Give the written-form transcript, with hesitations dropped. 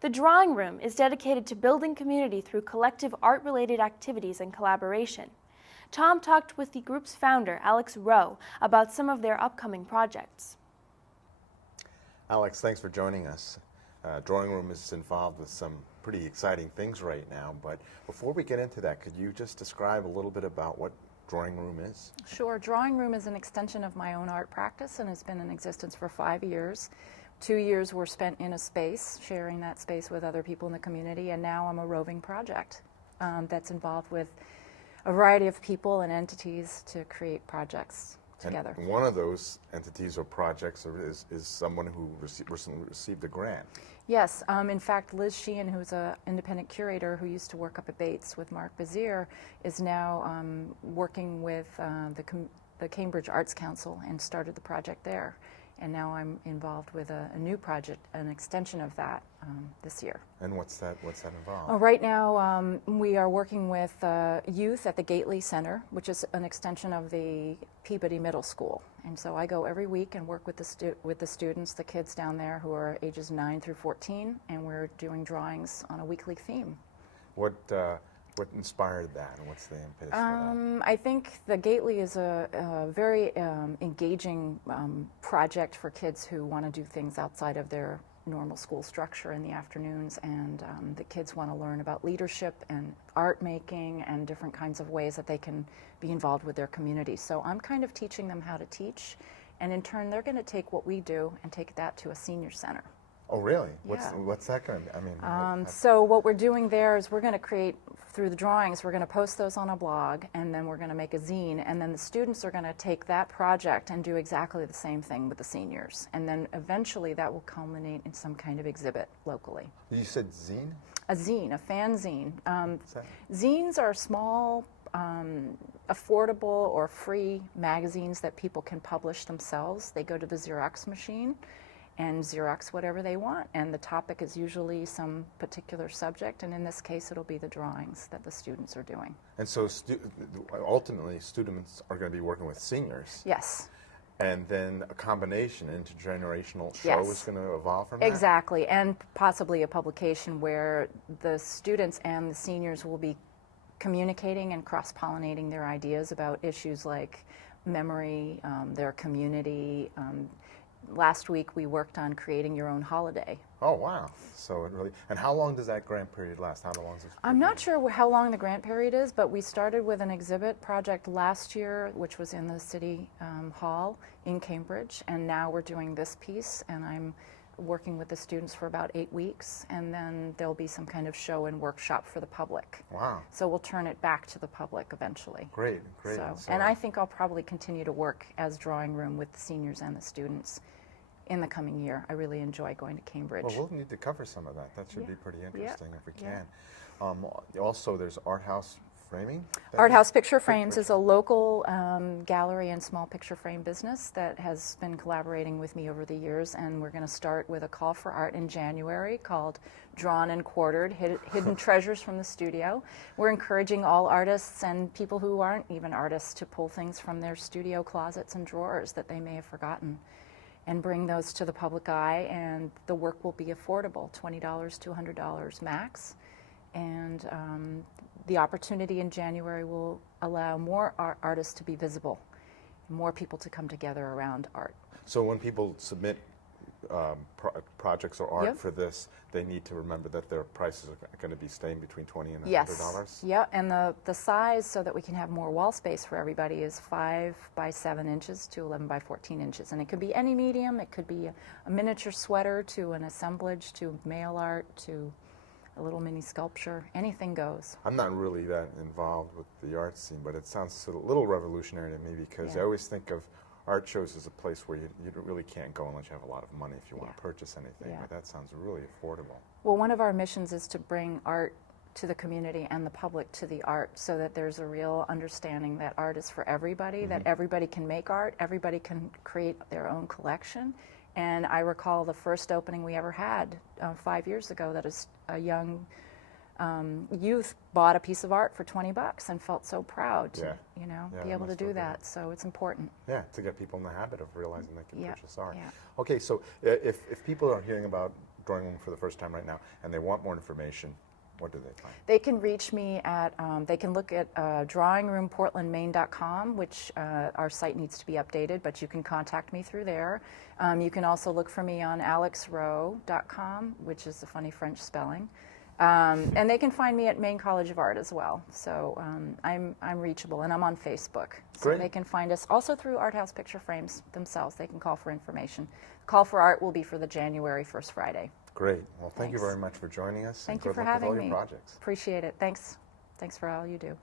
The Drawing Room is dedicated to building community through collective art-related activities and collaboration. Tom talked with the group's founder, Alex Rheault, about some of their upcoming projects. Alex, thanks for joining us. Drawing Room is involved with some pretty exciting things right now, but before we get into that, could you just describe a little bit about what Drawing Room is? Sure. Drawing Room is an extension of my own art practice and has been in existence for 5 years. 2 years were spent in a space, sharing that space with other people in the community, and now I'm a roving project that's involved with a variety of people and entities to create projects together. And one of those entities or projects is someone who recently received a grant. Yes, in fact, Liz Sheehan, who's an independent curator who used to work up at Bates with Mark Bazier, is now working with the Cambridge Arts Council and started the project there. And now I'm involved with a new project, an extension of that this year. And what's that involved? Right now, we are working with youth at the Gately Center, which is an extension of the Peabody Middle School. And so I go every week and work with the students, the kids down there who are ages 9 through 14, and we're doing drawings on a weekly theme. What inspired that, and what's the impetus for that? I think the Gately is a very engaging project for kids who want to do things outside of their normal school structure in the afternoons, and the kids want to learn about leadership and art making and different kinds of ways that they can be involved with their community. So I'm kind of teaching them how to teach, and in turn they're going to take what we do and take that to a senior center. Oh, really? Yeah. What's that going to be? I mean, so what we're doing there is we're going to create, through the drawings, we're going to post those on a blog, and then we're going to make a zine, and then the students are going to take that project and do exactly the same thing with the seniors. And then eventually that will culminate in some kind of exhibit locally. You said zine? A zine, a fan zine. What's that? Zines are small, affordable or free magazines that people can publish themselves. They go to the Xerox machine and Xerox whatever they want, and the topic is usually some particular subject, and in this case it'll be the drawings that the students are doing. And so ultimately students are going to be working with seniors. Yes. And then a combination, intergenerational show Yes. is going to evolve from that? Exactly, and possibly a publication where the students and the seniors will be communicating and cross-pollinating their ideas about issues like memory, their community. Last week we worked on creating your own holiday. Oh, wow. So it really, and how long does that grant period last? How long is it? I'm not sure how long the grant period is, but we started with an exhibit project last year, which was in the City Hall in Cambridge, and now we're doing this piece, and I'm working with the students for about 8 weeks, and then there'll be some kind of show and workshop for the public. Wow. So we'll turn it back to the public eventually. Great. So, and I think I'll probably continue to work as Drawing Room with the seniors and the students in the coming year. I really enjoy going to Cambridge. Well, we'll need to cover some of that. That should be pretty interesting if we Yeah. can. Also, there's Art House Framing? Art House Picture Frames is a local gallery and small picture frame business that has been collaborating with me over the years, and we're going to start with a call for art in January called Drawn and Quartered, Hidden Treasures from the Studio. We're encouraging all artists and people who aren't even artists to pull things from their studio closets and drawers that they may have forgotten and bring those to the public eye, and the work will be affordable, $20 to $100 max. And the opportunity in January will allow more artists to be visible, more people to come together around art. So when people submit projects or art Yep. for this, they need to remember that their prices are going to be staying between $20 and $100? Yes. Yeah, and the size, so that we can have more wall space for everybody, is 5 by 7 inches to 11 by 14 inches. And it could be any medium. It could be a miniature sweater to an assemblage to mail art to a little mini sculpture. Anything goes. I'm not really that involved with the art scene, but it sounds a little revolutionary to me, because Yeah. I always think of art shows as a place where you really can't go unless you have a lot of money if you want to purchase anything, Yeah. but that sounds really affordable. Well, one of our missions is to bring art to the community and the public to the art, so that there's a real understanding that art is for everybody, that everybody can make art, everybody can create their own collection. And I recall the first opening we ever had 5 years ago, that a young youth bought a piece of art for $20 and felt so proud to be able to do that. So it's important. Yeah, to get people in the habit of realizing they can purchase art. Yeah. Okay, so if people are hearing about Drawing Room for the first time right now, and they want more information, what do they find? They can reach me at, they can look at drawingroomportlandmaine.com, which our site needs to be updated, but you can contact me through there. You can also look for me on alexrheault.com, which is a funny French spelling. And they can find me at Maine College of Art as well. So I'm reachable, and I'm on Facebook. So Great. they can find us also through Art House Picture Frames themselves. They can call for information. Call for Art will be for the January 1st Friday. Great. Well, thank you Thanks. very much for joining us. Thank and you for good luck with having all me. your projects. Appreciate it. Thanks. Thanks for all you do.